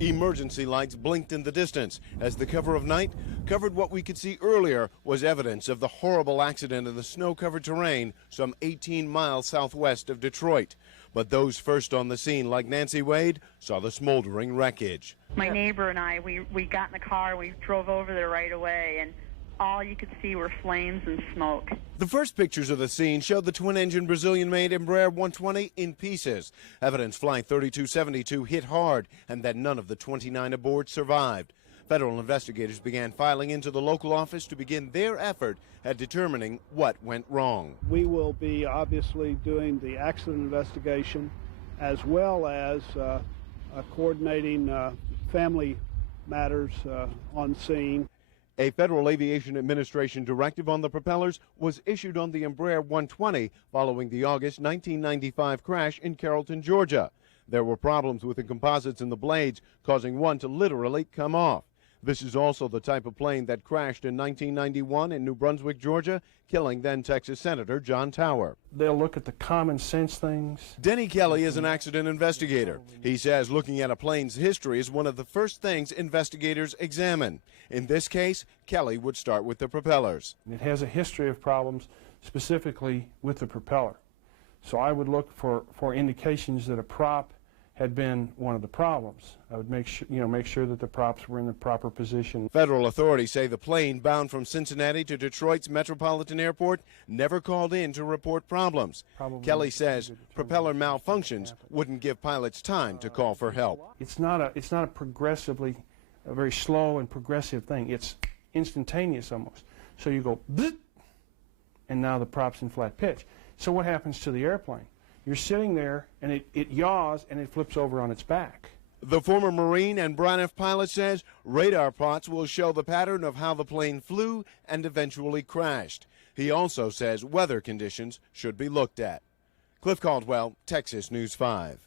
Emergency lights blinked in the distance as the cover of night covered what we could see earlier was evidence of the horrible accident in the snow-covered terrain some 18 miles southwest of Detroit. But those first on the scene, like Nancy Wade, saw the smoldering wreckage. My neighbor and I, we got in the car, we drove over there right away, and all you could see were flames and smoke. The first pictures of the scene showed the twin-engine Brazilian-made Embraer 120 in pieces. Evidence Flight 3272 hit hard and that none of the 29 aboard survived. Federal investigators began filing into the local office to begin their effort at determining what went wrong. We will be obviously doing the accident investigation as well as coordinating family matters on scene. A Federal Aviation Administration directive on the propellers was issued on the Embraer 120 following the August 1995 crash in Carrollton, Georgia. There were problems with the composites in the blades, causing one to literally come off. This is also the type of plane that crashed in 1991 in New Brunswick, Georgia, killing then Texas Senator John Tower. They'll look at the common sense things. Denny Kelly is an accident investigator. He says looking at a plane's history is one of the first things investigators examine. In this case, Kelly would start with the propellers. It has a history of problems specifically with the propeller. So I would look for indications that a prop had been one of the problems. I would make sure that the props were in the proper position. Federal authorities say the plane bound from Cincinnati to Detroit's Metropolitan Airport never called in to report problems. Kelly says propeller malfunctions wouldn't give pilots time to call for help. It's not a very slow and progressive thing. It's instantaneous almost. So you go bzz, and now the prop's in flat pitch. So what happens to the airplane? You're sitting there, and it yaws, and it flips over on its back. The former Marine and Braniff pilot says radar plots will show the pattern of how the plane flew and eventually crashed. He also says weather conditions should be looked at. 𝗝tože, Texas News 5.